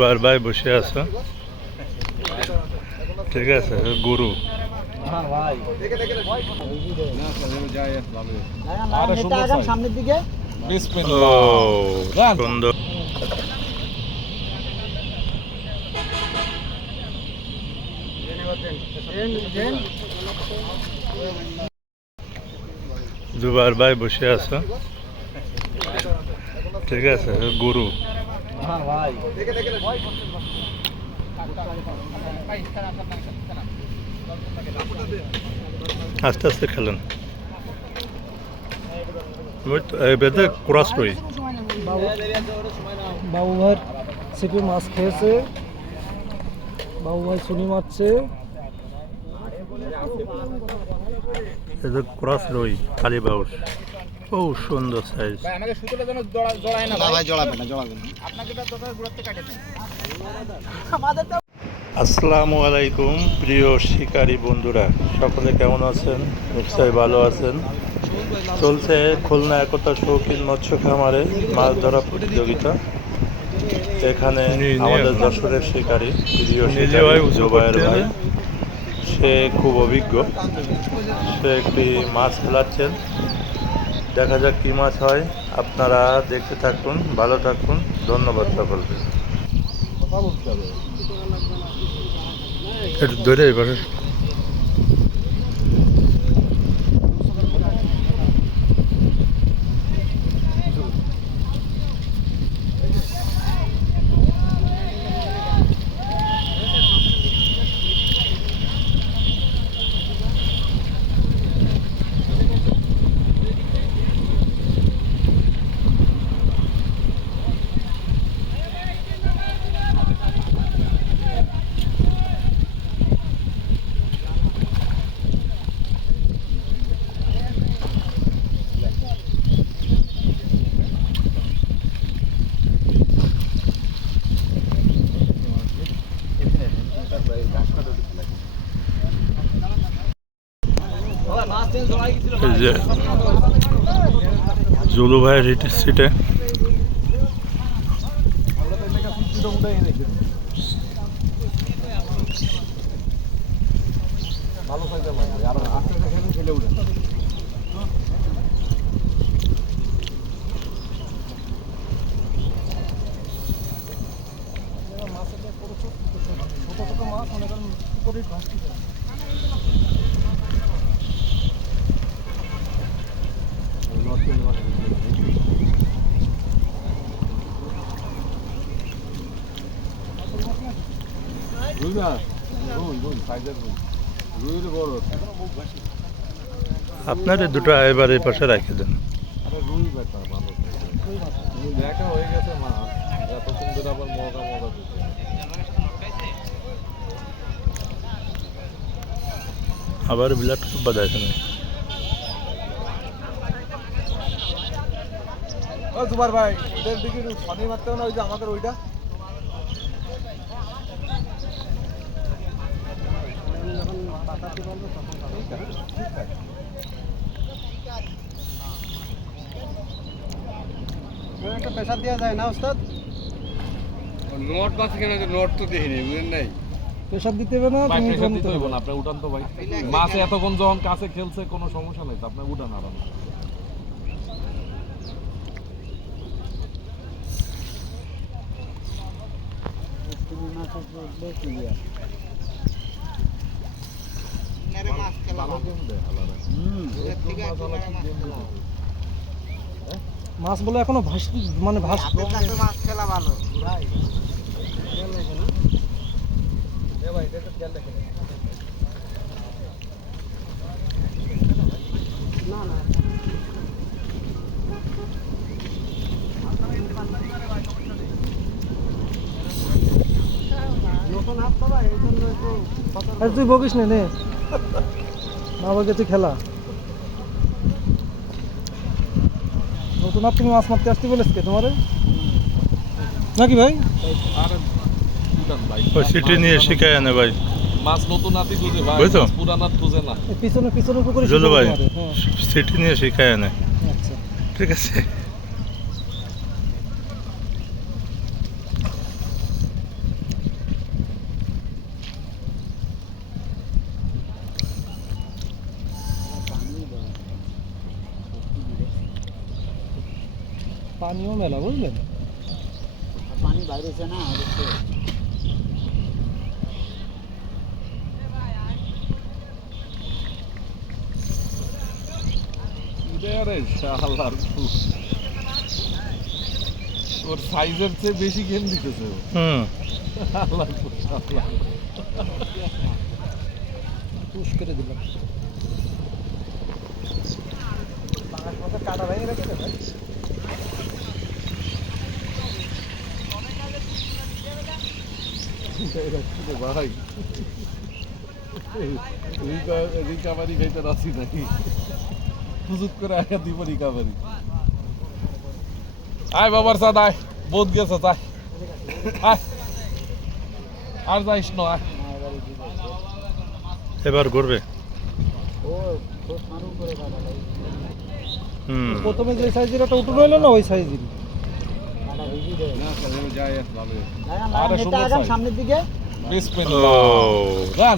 জুবার ভাই বসে আছো, ঠিক আছে? গুরু সামনের দিকে ও সুন্দর। জুবার ভাই বসে আছো, ঠিক আছে? গুরু আস্তে আস্তে খেলেন। বেঁধে ক্রস করি। বাবু ভাই ছিপে মাছ খেয়েছে, বাবু ভাই চুনি মারছে। ক্রস রই কালী বাউস, ও সুন্দর সাইজ। আসসালামু আলাইকুম প্রিয় শিকারী বন্ধুরা, সকলে কেমন আছেন? নিশ্চয়ই ভালো আছেন। চলছে খুলনা একতা শৌখিন মৎস্য খামারে মাছ ধরা প্রতিযোগিতা। এখানে আমাদের যশোরের শিকারী, প্রিয় শিকারী জোবায়ের ভাই, সে খুব অভিজ্ঞ। সে একটি মাছ ফেলাচ্ছেন, দেখা যাক কী মাছ হয়। আপনারা দেখতে থাকুন, ভালো থাকুন, ধন্যবাদ সকলকে। একটু ধরে এবারে যে জুলু ভাইয়ের সিটে আপনার দুটো এবার এই পাশে রেখে দেন। আবার বিলাট খুব বাধা এখানে। জুবার ভাই ওদের দিকে শনি মারতে না, ওই যে আমাদের ওইটা প্রেশার দেওয়া যায় না ওস্তাদ? নোট পাচ্ছে কেন? নোট তো দেখিনি, বুঝলেন নাই? প্রেশার দিতে হবে না, ভাই প্রেশার দিতে হবে না, আপনি উঠান তো ভাই। মাছ এতক্ষণ যখন কাছে খেলছে কোনো সমস্যা নাই তো, আপনি উঠান আরাম। মাছ বলে এখনো ভাস মানে ভাস মাছ খেলা ভালো না না তুই বকিস না নে বাবার কাছে খেলা। নতুন আপনি মাছ মারতে আসতে বলেছ কে তোমারে নাকি ভাই? সিটি নিয়ে শিখায় আনে ভাই। মাছ নতুন আতি তুজে ভাই, বুঝছো? পুরানা তুজে না। পিছনে পিছনে পুকুরে জুলু ভাই সিটি নিয়ে শিখায় আনে। আচ্ছা ঠিক আছে। পানিও মেলা বুঝলেন। পানি বাইরেছে না দেখতে। রে শালার ফুল। ওর সাইজের চেয়ে বেশি গেম দিতেছে ও। হুম শালার ফুল, শালার। পুশ করে দিলাম। পাঁচ মাথা কাটা ভেঙে রেখেছে ভাই। ভাই রিকাভারি খাইতে রাখছি নাকি সুযোগ করে আয়া দিব রিকাভারি। আয় বাবার সাথ আয়, বোধ গেছে তাই আয়, আর যাইস না আয়। এবার ঘুরবে। ও খুব মারু করে কাটা ভাই। হুম প্রথমে যে সাইজের একটা উঠে রইলো না ওই সাইজেরই। কাটা বেশি দেয়। না স্যার যায় ভালো লাগান আরে লাগান, এটা সুন্দর আগান size। সামনের দিকে। বিসমিল্লাহ। ও গান।